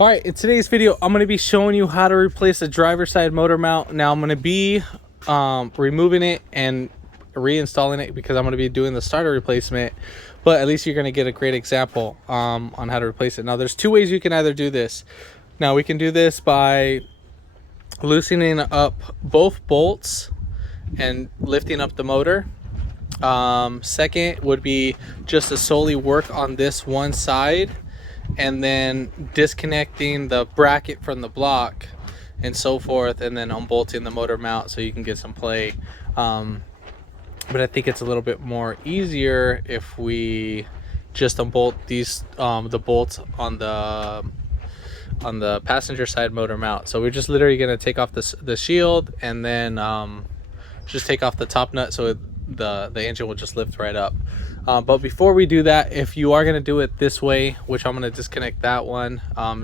All right, in today's video, I'm going to be showing you how to replace the driver's side motor mount. Now, I'm going to be removing it and reinstalling it because I'm going to be doing the starter replacement, but at least you're going to get a great example on how to replace it. Now, there's two ways you can either do this. Now, we can do this by loosening up both bolts and lifting up the motor. Second would be just to solely work on this one side and then disconnecting the bracket from the block and so forth, and then unbolting the motor mount so you can get some play. But I think it's a little bit more easier if we just unbolt these the bolts on the passenger side motor mount. So we're just literally going to take off the shield and then just take off the top nut so the engine will just lift right up. But before we do that, if you are going to do it this way, which I'm going to disconnect that one,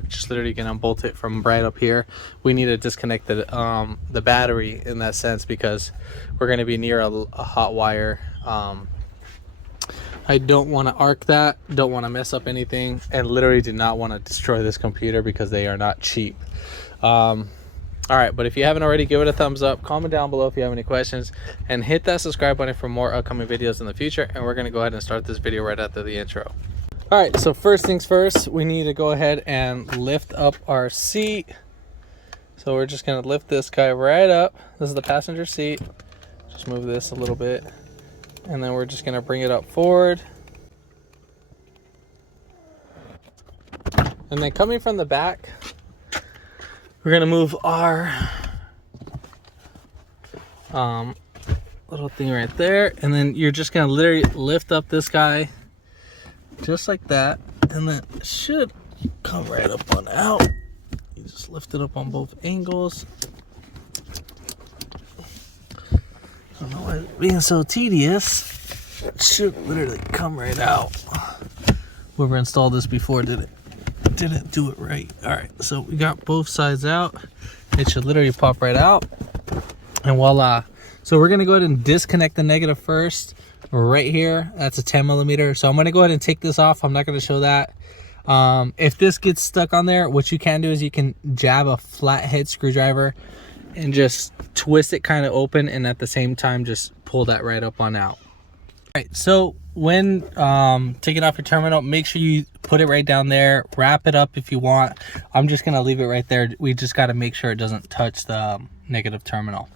just literally going to unbolt it from right up here. We need to disconnect the battery in that sense because we're going to be near a hot wire. I don't want to arc that, don't want to mess up anything, and literally do not want to destroy this computer because they are not cheap. All right, but if you haven't already, give it a thumbs up, comment down below if you have any questions, and hit that subscribe button for more upcoming videos in the future. And we're going to go ahead and start this video right after the intro. All right, so first things first, we need to go ahead and lift up our seat. So we're just going to lift this guy right up. This is the passenger seat. Just move this a little bit, and then we're just going to bring it up forward. And then coming from the back, we're gonna move our little thing right there, and then you're just gonna literally lift up this guy just like that, and then it should come right up on out. You just lift it up on both angles. I don't know why it's being so tedious. It should literally come right out. Whoever installed this before didn't do it right. All right, so we got both sides out. It should literally pop right out, and voila. So we're gonna go ahead and disconnect the negative first right here. That's a 10 millimeter. So I'm gonna go ahead and take this off. I'm not gonna show that. If this gets stuck on there, what you can do is you can jab a flathead screwdriver and just twist it kind of open, and at the same time just pull that right up on out. All right, so when taking off your terminal, make sure you put it right down there, wrap it up if you want. I'm just gonna leave it right there. We just got to make sure it doesn't touch the negative terminal.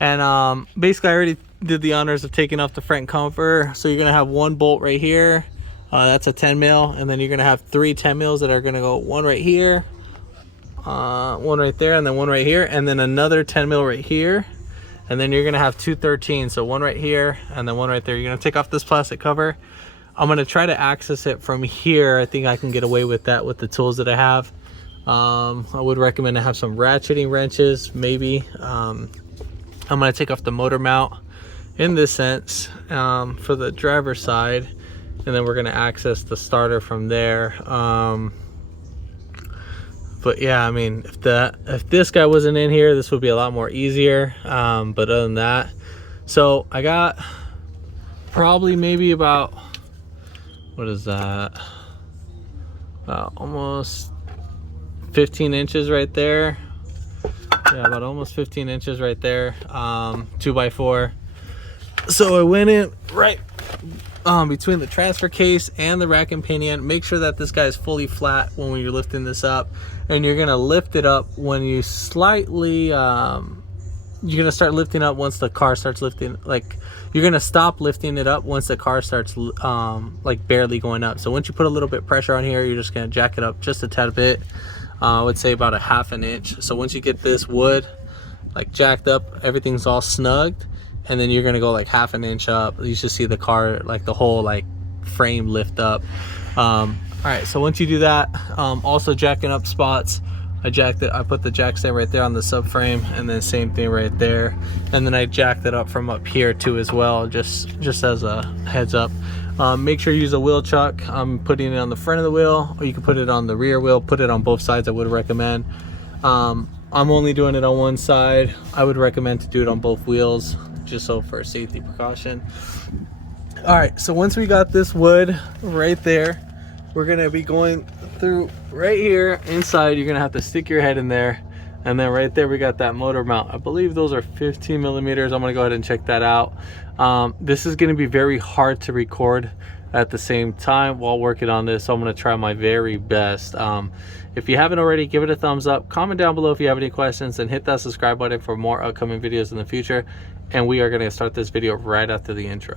And basically I already did the honors of taking off the front cover. So you're gonna have one bolt right here, that's a 10 mil, and then you're gonna have 3 10 mils that are gonna go one right here, one right there, and then one right here, and then another 10 mil right here. And then you're gonna have 2 13s, so one right here and then one right there. You're gonna take off this plastic cover. I'm gonna try to access it from here. I think I can get away with that with the tools that I have. I would recommend to have some ratcheting wrenches, maybe. I'm gonna take off the motor mount in this sense for the driver's side, and then we're gonna access the starter from there. But yeah, I mean, if this guy wasn't in here, this would be a lot more easier. But other than that, so I got probably maybe about, what is that? About almost 15 inches right there. Yeah, about almost 15 inches right there. 2x4. So I went in right between the transfer case and the rack and pinion. Make sure that this guy is fully flat when you're lifting this up, and you're gonna lift it up when you slightly you're gonna start lifting up once the car starts lifting. Like, you're gonna stop lifting it up once the car starts like barely going up. So once you put a little bit pressure on here, you're just gonna jack it up just a tad bit. I would say about a 1/2 inch. So once you get this wood like jacked up, everything's all snugged, and then you're gonna go like 1/2 inch up. You should see the car, like the whole like frame lift up. All right, so once you do that, also jacking up spots, I put the jack stand right there on the subframe, and then same thing right there, and then I jacked it up from up here too as well, just as a heads up. Make sure you use a wheel chuck. I'm putting it on the front of the wheel, or you can put it on the rear wheel. Put it on both sides, I would recommend. I'm only doing it on one side. I would recommend to do it on both wheels, just so for safety precaution. All right, so once we got this wood right there, we're gonna be going through right here inside. You're gonna have to stick your head in there, and then right there we got that motor mount. I believe those are 15 millimeters. I'm gonna go ahead and check that out. This is gonna be very hard to record at the same time while working on this, so I'm gonna try my very best. If you haven't already, give it a thumbs up, comment down below if you have any questions, and hit that subscribe button for more upcoming videos in the future. And we are gonna start this video right after the intro.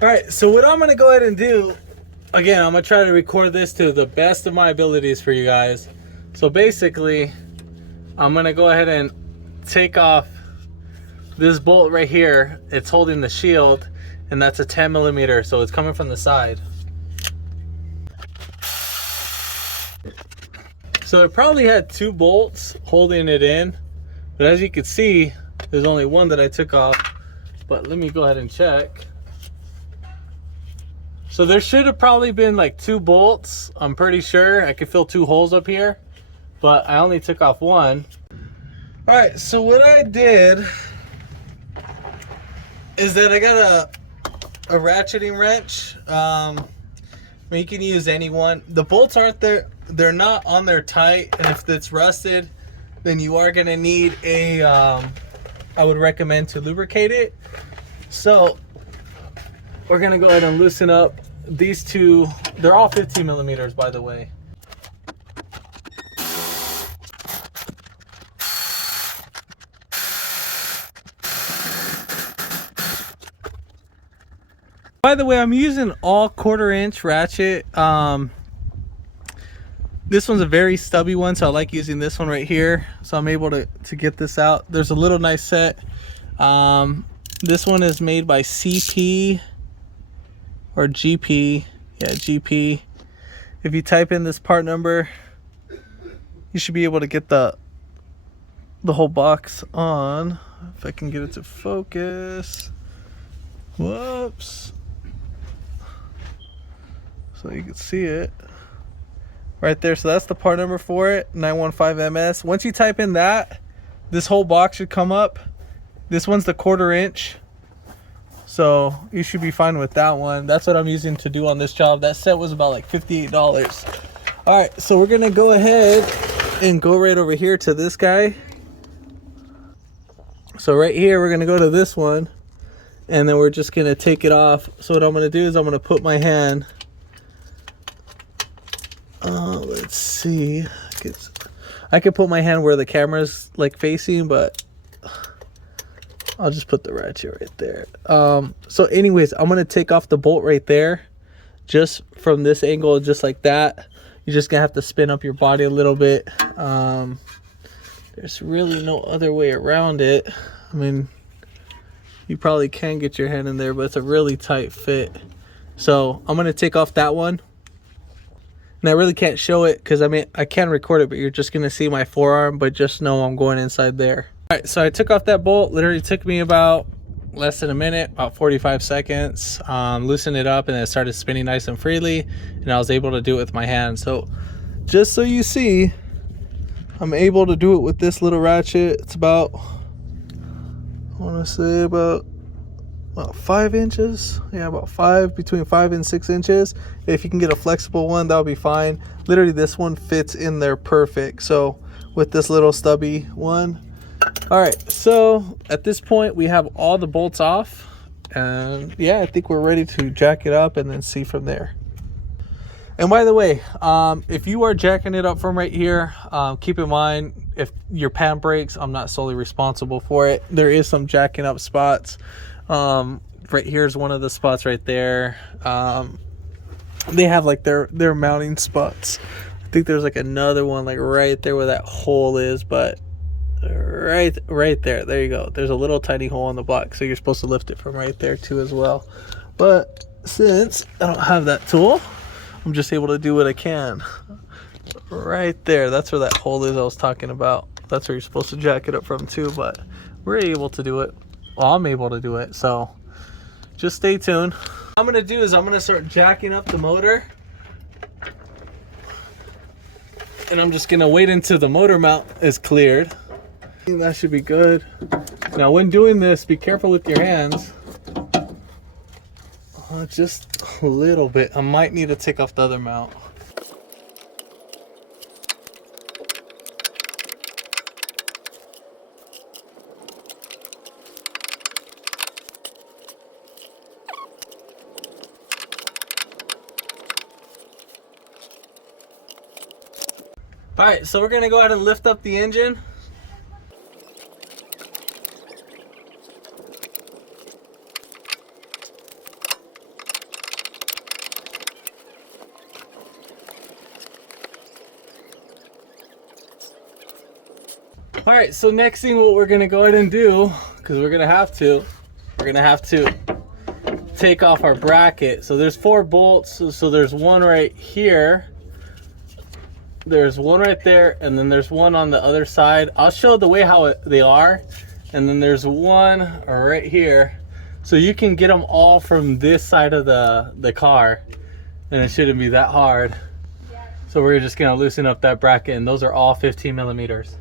All right, so what I'm gonna go ahead and do, again, I'm gonna try to record this to the best of my abilities for you guys. So basically, I'm gonna go ahead and take off this bolt right here. It's holding the shield, and that's a 10 millimeter, so it's coming from the side. So it probably had 2 bolts holding it in, but as you can see, there's only one that I took off. But let me go ahead and check. So there should have probably been like 2 bolts. I'm pretty sure I could feel 2 holes up here, but I only took off one. All right, so what I did is that I got a ratcheting wrench. You can use any one. The bolts aren't there, they're not on there tight, and if it's rusted, then you are gonna need a, I would recommend to lubricate it. So we're gonna go ahead and loosen up these 2. They're all 15 millimeters, by the way. By the way, I'm using all 1/4 inch ratchet. This one's a very stubby one, so I like using this one right here. So I'm able to get this out. There's a little nice set. This one is made by CP or GP. Yeah, GP. If you type in this part number, you should be able to get the whole box on. If I can get it to focus. Whoops. So you can see it right there. So that's the part number for it, 915 MS. Once you type in that, this whole box should come up. This one's the 1/4 inch. So you should be fine with that one. That's what I'm using to do on this job. That set was about like $58. All right, so we're gonna go ahead and go right over here to this guy. So right here, we're gonna go to this one, and then we're just gonna take it off. So what I'm gonna do is I'm gonna put my hand, let's see, I could put my hand where the camera's like facing, but I'll just put the ratchet right there. So anyways, I'm gonna take off the bolt right there, just from this angle, just like that. You're just gonna have to spin up your body a little bit. There's really no other way around it. I mean, you probably can get your hand in there, but it's a really tight fit. So I'm gonna take off that one. And I really can't show it because I mean, I can record it, but you're just gonna see my forearm, but just know I'm going inside there. All right, so I took off that bolt. Literally took me about less than a minute, about 45 seconds. Loosened it up, and then it started spinning nice and freely, and I was able to do it with my hand. So just so you see, I'm able to do it with this little ratchet. It's about, I want to say about 5 inches. Yeah, about 5, between 5 and 6 inches. If you can get a flexible one, that'll be fine. Literally this one fits in there perfect. So with this little stubby one. All right, so at this point we have all the bolts off, and yeah, I think we're ready to jack it up and then see from there. And by the way, if you are jacking it up from right here, keep in mind, if your pan breaks, I'm not solely responsible for it. There is some jacking up spots. Right here's one of the spots right there. They have like their mounting spots. I think there's like another one like right there where that hole is, but right there you go. There's a little tiny hole in the block, so you're supposed to lift it from right there too as well. But since I don't have that tool, I'm just able to do what I can. Right there, that's where that hole is I was talking about. That's where you're supposed to jack it up from too, but we're able to do it. Well, I'm able to do it, so just stay tuned. What I'm gonna do is I'm gonna start jacking up the motor. And I'm just gonna wait until the motor mount is cleared. That should be good. Now when doing this, be careful with your hands. Just a little bit. I might need to take off the other mount. All right, so we're gonna go ahead and lift up the engine. All right, so next thing what we're gonna go ahead and do, because we're gonna have to take off our bracket. So there's 4 bolts, so there's one right here, there's one right there, and then there's one on the other side. I'll show the way how they are, and then there's one right here. So you can get them all from this side of the car, and it shouldn't be that hard. So we're just gonna loosen up that bracket, and those are all 15 millimeters.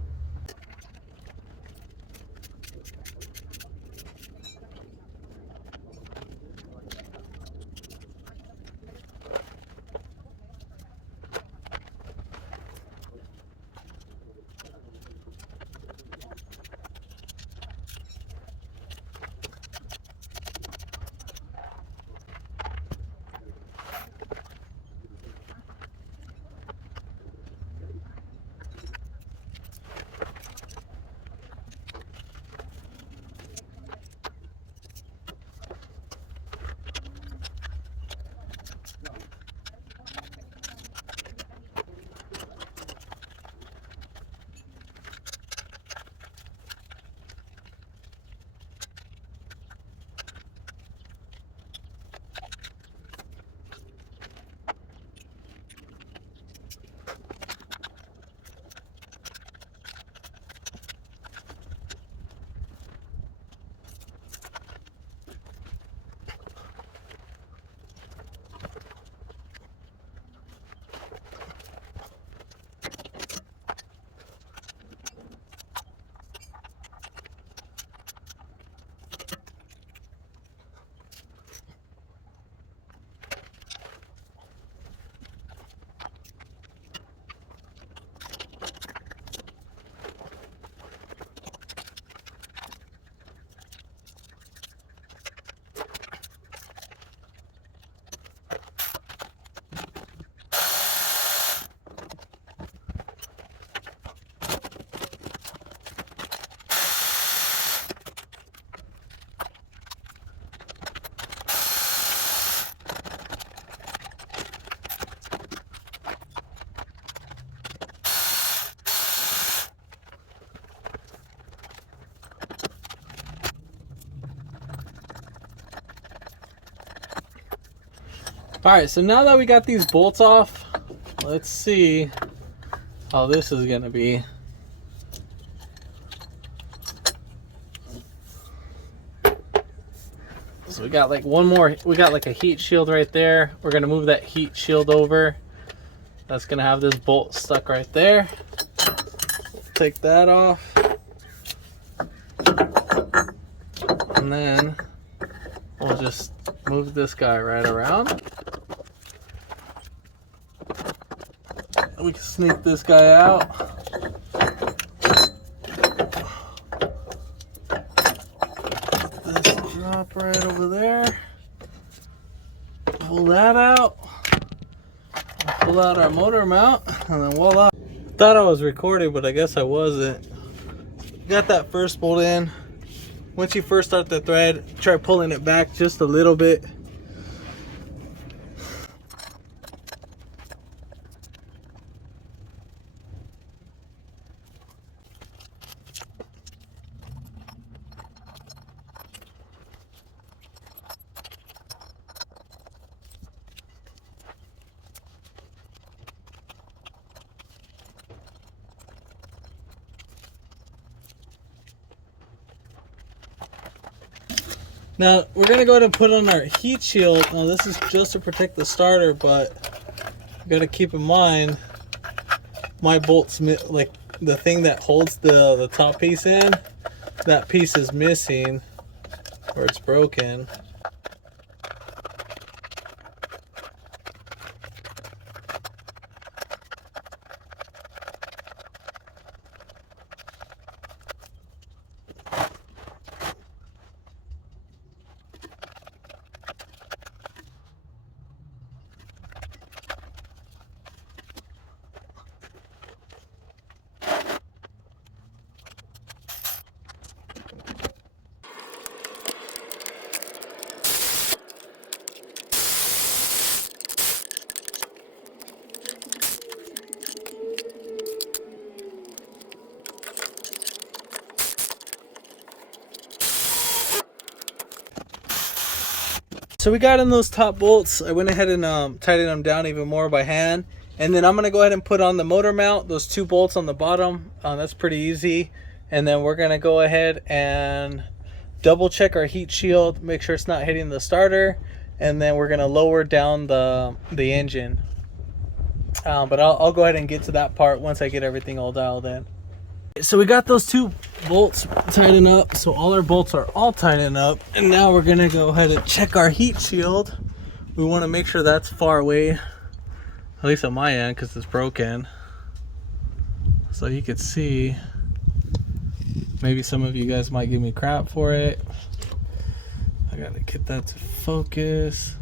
All right, so now that we got these bolts off, let's see how this is gonna be. So we got like one more, we got like a heat shield right there. We're gonna move that heat shield over. That's gonna have this bolt stuck right there. Take that off. And then we'll just move this guy right around. We can sneak this guy out. This drop right over there. Pull that out. Pull out our motor mount, and then voila. Thought I was recording, but I guess I wasn't. Got that first bolt in. Once you first start the thread, try pulling it back just a little bit. Now we're gonna go ahead and put on our heat shield. Now this is just to protect the starter, but you gotta keep in mind my bolt's like the thing that holds the top piece in, that piece is missing, or it's broken. So we got in those top bolts. I went ahead and tightened them down even more by hand. And then I'm going to go ahead and put on the motor mount, those 2 bolts on the bottom. That's pretty easy. And then we're going to go ahead and double check our heat shield, make sure it's not hitting the starter. And then we're going to lower down the engine. But I'll go ahead and get to that part once I get everything all dialed in. So we got those 2 bolts tightened up, so all our bolts are all tightened up, and now we're gonna go ahead and check our heat shield. We want to make sure that's far away, at least on my end, because it's broken. So you could see, maybe some of you guys might give me crap for it. I gotta get that to focus.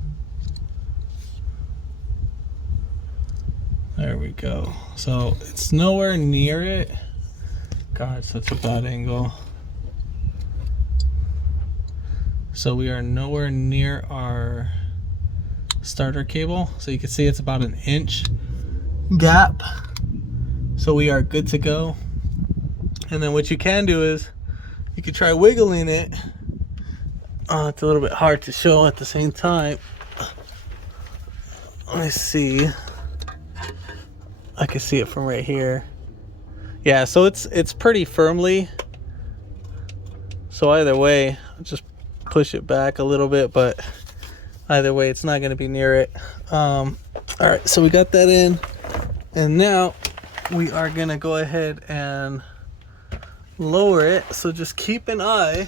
There we go. So it's nowhere near it. God, such a bad angle. So we are nowhere near our starter cable. So you can see it's about 1 inch gap. So we are good to go. And then what you can do is you can try wiggling it. It's a little bit hard to show at the same time. Let me see. I can see it from right here. Yeah, so it's pretty firmly. So either way, I'll just push it back a little bit, but either way, it's not going to be near it. All right, so we got that in, and now we are going to go ahead and lower it. So just keep an eye.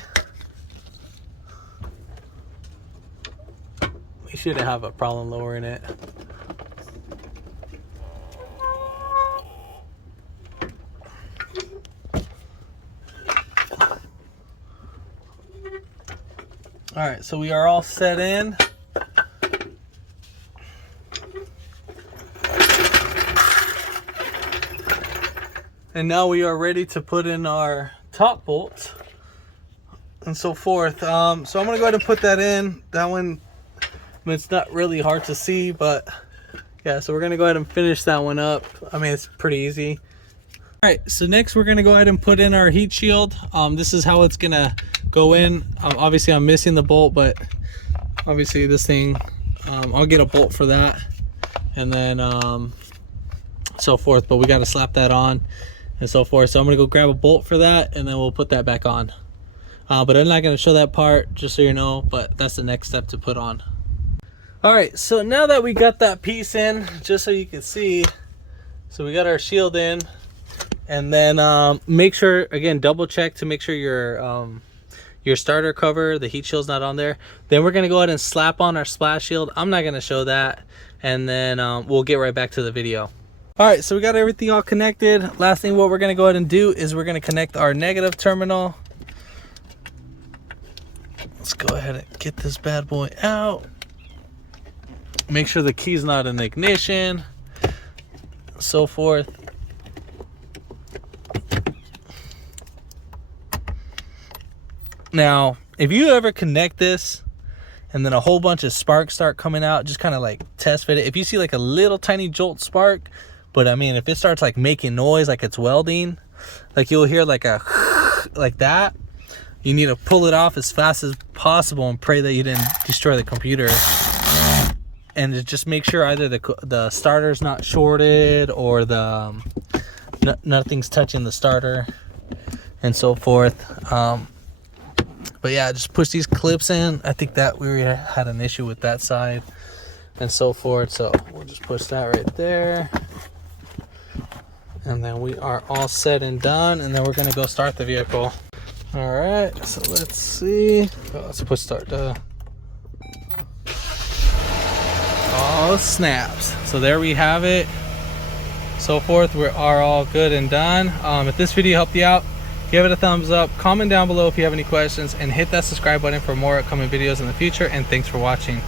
We shouldn't have a problem lowering it. All right, so we are all set in. And now we are ready to put in our top bolts and so forth. So I'm gonna go ahead and put that in. That one, it's not really hard to see, but yeah, so we're gonna go ahead and finish that one up. I mean, it's pretty easy. All right, so next we're gonna go ahead and put in our heat shield. This is how it's gonna go in. Obviously I'm missing the bolt, but obviously this thing, I'll get a bolt for that, and then so forth, but we got to slap that on and so forth. So I'm gonna go grab a bolt for that, and then we'll put that back on. But I'm not gonna show that part, just so you know, but that's the next step to put on. All right, so now that we got that piece in, just so you can see, so we got our shield in. And then make sure, again, double check to make sure your starter cover, the heat shield's not on there. Then we're gonna go ahead and slap on our splash shield. I'm not gonna show that. And then we'll get right back to the video. All right, so we got everything all connected. Last thing what we're gonna go ahead and do is we're gonna connect our negative terminal. Let's go ahead and get this bad boy out. Make sure the key's not in the ignition, so forth. Now, if you ever connect this and then a whole bunch of sparks start coming out, just kind of like test fit it. If you see like a little tiny jolt spark, but I mean, if it starts like making noise, like it's welding, like you'll hear like a like that, you need to pull it off as fast as possible and pray that you didn't destroy the computer. And just make sure either the starter's not shorted or the nothing's touching the starter and so forth. But yeah, just push these clips in. I think that we had an issue with that side and so forth. So we'll just push that right there. And then we are all set and done, and then we're gonna go start the vehicle. All right, so let's see. Oh, let's push start. Oh, snaps. So there we have it. So forth, we are all good and done. If this video helped you out, give it a thumbs up, comment down below if you have any questions, and hit that subscribe button for more upcoming videos in the future. And thanks for watching.